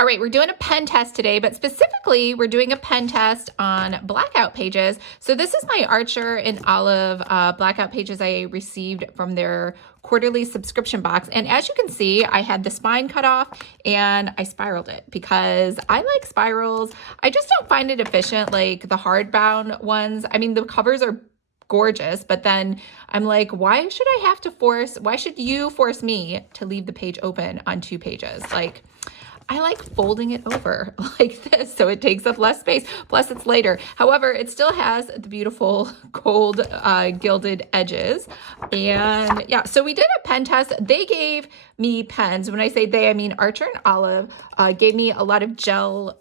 All right, we're doing a pen test today, but specifically we're doing a pen test on Blackout pages. So this is my Archer and Olive Blackout pages I received from their quarterly subscription box. And as you can see, I had the spine cut off and I spiraled it because I like spirals. I just don't find it efficient like the hardbound ones. I mean, the covers are gorgeous, but then I'm like, why should you force me to leave the page open on 2 pages? Like, I like folding it over like this so it takes up less space. Plus it's lighter. However, it still has the beautiful gold gilded edges. And yeah, so we did a pen test. They gave me pens. When I say they, I mean Archer and Olive gave me a lot of gel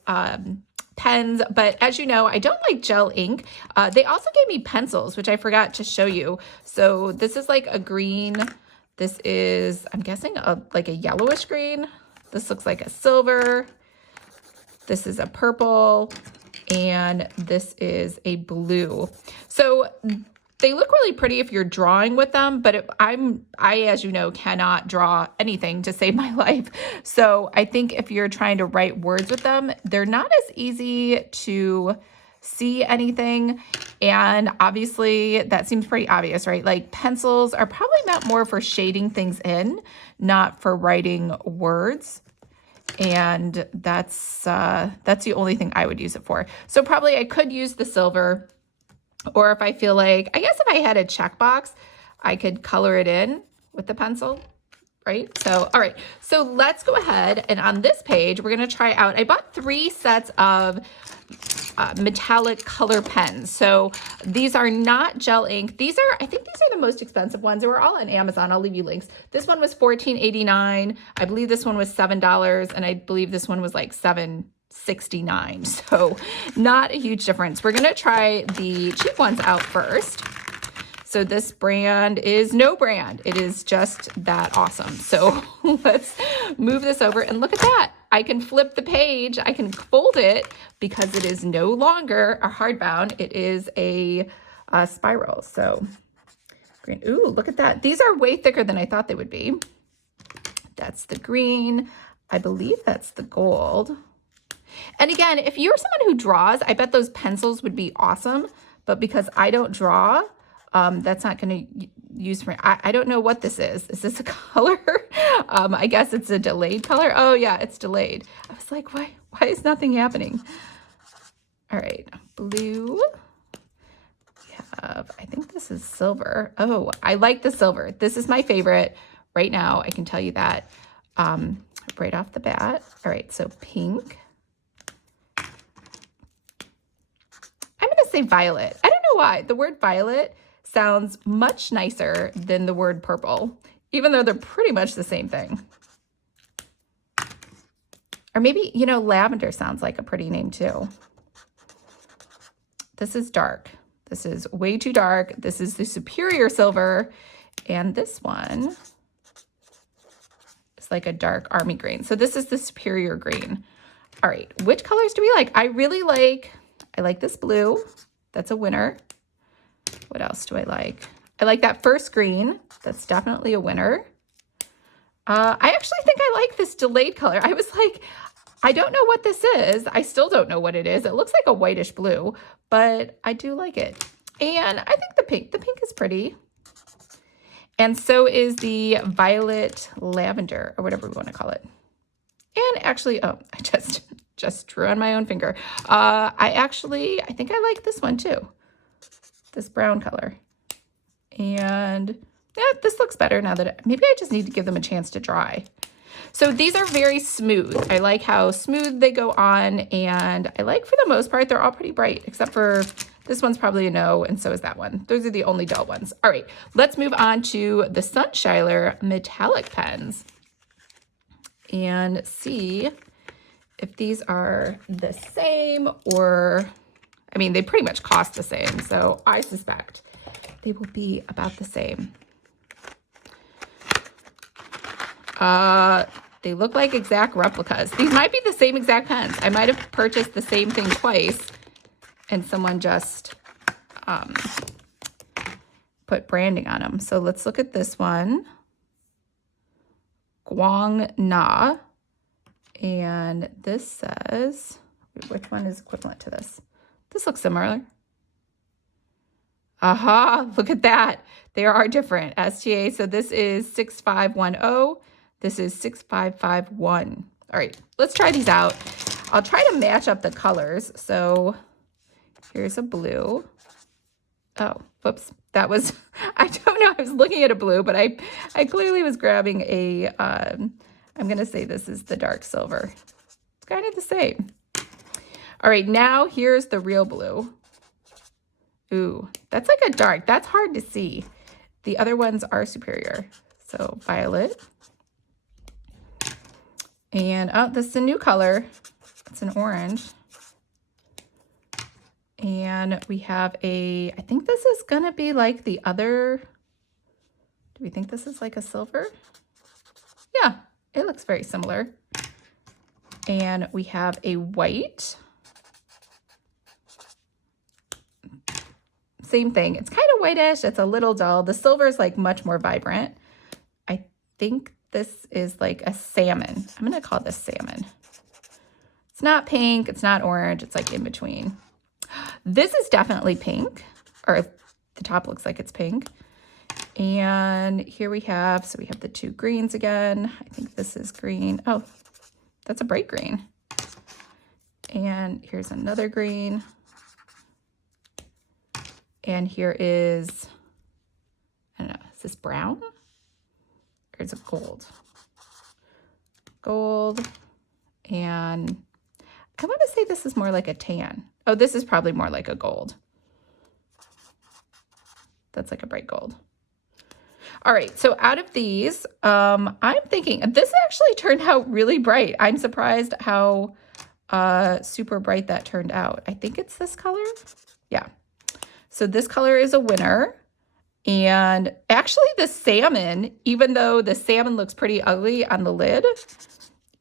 pens, but as you know, I don't like gel ink. They also gave me pencils, which I forgot to show you. So this is like a green. This is, I'm guessing, like a yellowish green. This looks like a silver. This is a purple, and this is a blue. So they look really pretty if you're drawing with them, but I, as you know, cannot draw anything to save my life. So I think if you're trying to write words with them, they're not as easy to see anything. And obviously that seems pretty obvious, right? Like pencils are probably meant more for shading things in, not for writing words. And that's the only thing I would use it for. So probably I could use the silver, or if I feel like, I guess if I had a checkbox, I could color it in with the pencil, right? So, all right, so let's go ahead. And on this page, we're gonna try out, I bought 3 sets of metallic color pens. So these are not gel ink. I think these are the most expensive ones. They were all on Amazon. I'll leave you links. This one was $14.89. I believe this one was $7, and I believe this one was like $7.69. So not a huge difference. We're gonna try the cheap ones out first. So this brand is no brand. It is just that awesome. So let's move this over and look at that. I can flip the page. I can fold it because it is no longer a hardbound. It is a spiral. So green. Ooh, look at that. These are way thicker than I thought they would be. That's the green. I believe that's the gold. And again, if you're someone who draws, I bet those pencils would be awesome. But because I don't draw, that's not going to use for me. I don't know what this is. Is this a color? I guess it's a delayed color. Oh yeah, it's delayed. I was like, why is nothing happening? All right, blue. We have, I think this is silver. Oh, I like the silver. This is my favorite right now. I can tell you that right off the bat. All right, so pink. I'm going to say violet. I don't know why. The word violet sounds much nicer than the word purple, even though they're pretty much the same thing. Or maybe, you know, lavender sounds like a pretty name too. This is dark. This is way too dark. This is the superior silver. And this one is like a dark army green. So this is the superior green. All right, which colors do we like? I like this blue. That's a winner. What else do I like? I like that first green. That's definitely a winner. I actually think I like this delayed color. I was like, I don't know what this is. I still don't know what it is. It looks like a whitish blue, but I do like it. And I think the pink is pretty. And so is the violet lavender, or whatever we want to call it. And actually, oh, I just drew on my own finger. I think I like this one too. This brown color. And yeah, this looks better now that maybe I just need to give them a chance to dry. So these are very smooth. I like how smooth they go on, and I like for the most part, they're all pretty bright, except for this one's probably a no, and so is that one. Those are the only dull ones. All right, let's move on to the Sunshiner metallic pens and see if these are the same, or, I mean, they pretty much cost the same, so I suspect they will be about the same. They look like exact replicas. These might be the same exact pens. I might have purchased the same thing twice, and someone just put branding on them. So let's look at this one. Guang Na. And this says, which one is equivalent to this? This looks similar. Aha, look at that. They are different. STA, so this is 6510. This is 6551. All right, let's try these out. I'll try to match up the colors. So here's a blue. Oh, whoops. That was, I don't know. I was looking at a blue, but I clearly was grabbing a, I'm going to say this is the dark silver. It's kind of the same. All right, now here's the real blue. Ooh, that's like a dark. That's hard to see. The other ones are superior. So violet. And oh, this is a new color. It's an orange. And we have a, I think this is going to be like the other. Do we think this is like a silver? Yeah, it looks very similar. And we have a white. Same thing. It's kind of whitish. It's a little dull. The silver is like much more vibrant. I think this is like a salmon. I'm going to call this salmon. It's not pink. It's not orange. It's like in between. This is definitely pink, or the top looks like it's pink. And here we have, so we have the two greens again. I think this is green. Oh, that's a bright green. And here's another green. And here is, I don't know, is this brown? Or is it gold? Gold. And I want to say this is more like a tan. Oh, this is probably more like a gold. That's like a bright gold. All right, so out of these, I'm thinking, this actually turned out really bright. I'm surprised how super bright that turned out. I think it's this color. Yeah. So this color is a winner. And actually the salmon, even though the salmon looks pretty ugly on the lid,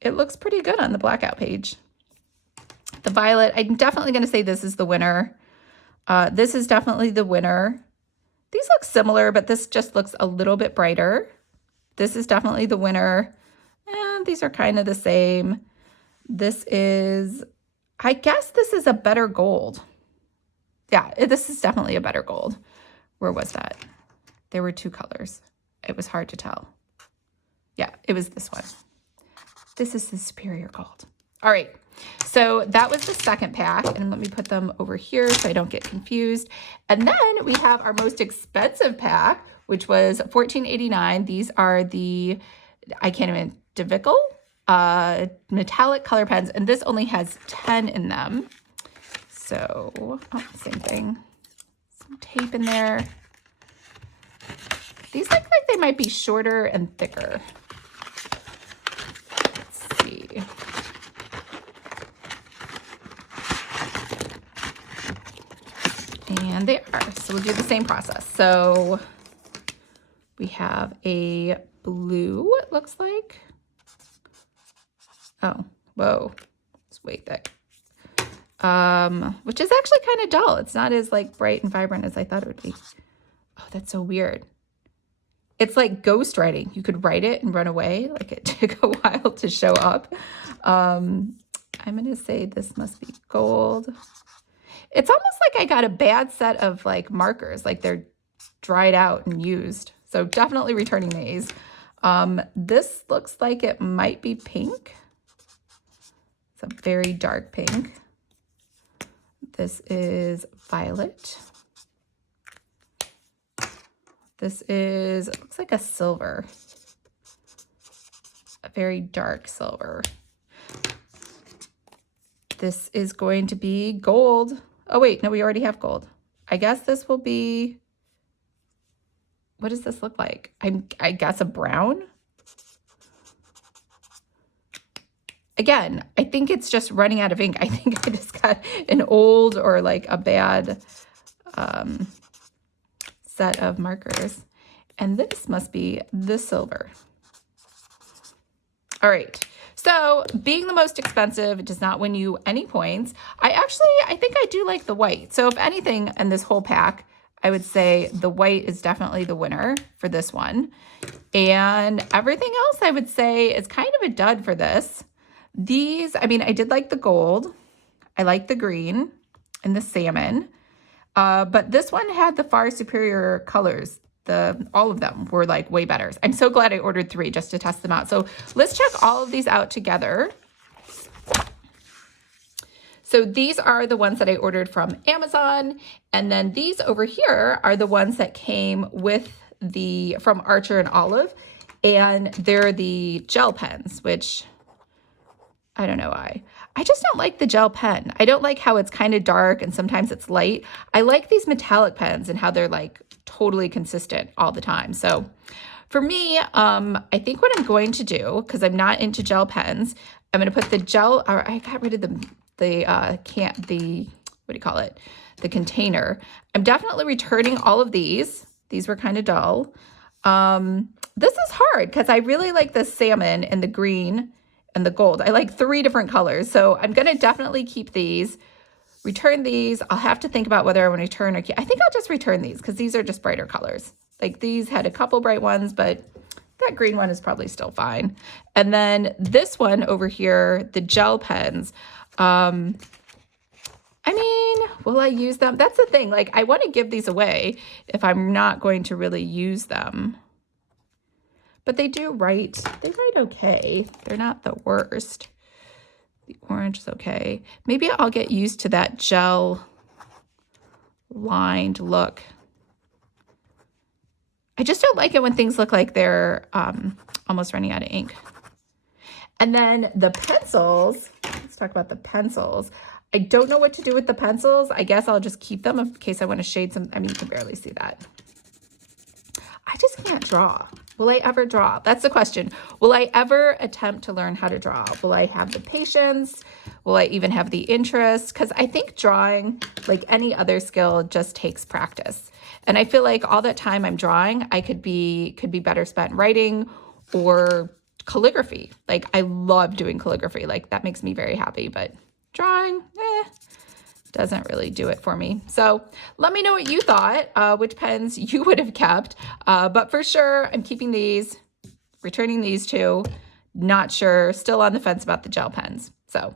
it looks pretty good on the Blackout page. The violet, I'm definitely going to say this is the winner. This is definitely the winner. These look similar, but this just looks a little bit brighter. This is definitely the winner. And these are kind of the same. This is, I guess this is a better gold. Yeah, this is definitely a better gold. Where was that? There were two colors. It was hard to tell. Yeah, it was this one. This is the superior gold. All right, so that was the second pack. And let me put them over here so I don't get confused. And then we have our most expensive pack, which was $14.89. These are the, I can't even, Devickle metallic color pens. And this only has 10 in them. So, oh, same thing. Some tape in there. These look like they might be shorter and thicker. Let's see. And they are. So we'll do the same process. So we have a blue, it looks like. Oh, whoa. It's way thick. Which is actually kind of dull. It's not as like bright and vibrant as I thought it would be. Oh, that's so weird. It's like ghost writing. You could write it and run away. Like it took a while to show up. I'm going to say this must be gold. It's almost like I got a bad set of like markers, like they're dried out and used. So definitely returning these. This looks like it might be pink. It's a very dark pink. This is violet. This is, it looks like a silver, a very dark silver. This is going to be gold. Oh wait, no, we already have gold. I guess this will be, what does this look like? I guess a brown. Again, I think it's just running out of ink. I think I just got an old or like a bad set of markers. And this must be the silver. All right. So being the most expensive does not win you any points. I think I do like the white. So if anything in this whole pack, I would say the white is definitely the winner for this one. And everything else I would say is kind of a dud for this. These, I mean, I did like the gold. I like the green and the salmon. But this one had the far superior colors. All of them were like way better. I'm so glad I ordered 3 just to test them out. So let's check all of these out together. So these are the ones that I ordered from Amazon. And then these over here are the ones that came with from Archer and Olive. And they're the gel pens, which I don't know why. I just don't like the gel pen. I don't like how it's kind of dark and sometimes it's light. I like these metallic pens and how they're like totally consistent all the time. So for me, I think what I'm going to do, because I'm not into gel pens, I'm going to put the gel, or I got rid of what do you call it? The container. I'm definitely returning all of these. These were kind of dull. This is hard because I really like the salmon and the green and the gold. I like 3 different colors. So I'm going to definitely keep these, return these. I'll have to think about whether I want to return or keep. I think I'll just return these because these are just brighter colors. Like these had a couple bright ones, but that green one is probably still fine. And then this one over here, the gel pens. I mean, will I use them? That's the thing. Like I want to give these away if I'm not going to really use them. But they write okay. They're not the worst. The orange is okay. Maybe I'll get used to that gel lined look. I just don't like it when things look like they're almost running out of ink. And then the pencils, let's talk about the pencils. I don't know what to do with the pencils. I guess I'll just keep them in case I want to shade some. I mean, you can barely see that. I just can't draw. Will I ever draw? That's the question. Will I ever attempt to learn how to draw? Will I have the patience? Will I even have the interest? Because I think drawing, like any other skill, just takes practice. And I feel like all that time I'm drawing, I could be better spent writing or calligraphy. Like I love doing calligraphy. Like that makes me very happy, but drawing, doesn't really do it for me. So let me know what you thought, which pens you would have kept. But for sure, I'm keeping these, returning these 2. Not sure, still on the fence about the gel pens. So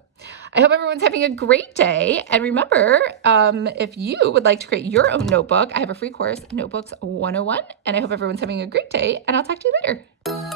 I hope everyone's having a great day. And remember, if you would like to create your own notebook, I have a free course, Notebooks 101. And I hope everyone's having a great day, and I'll talk to you later.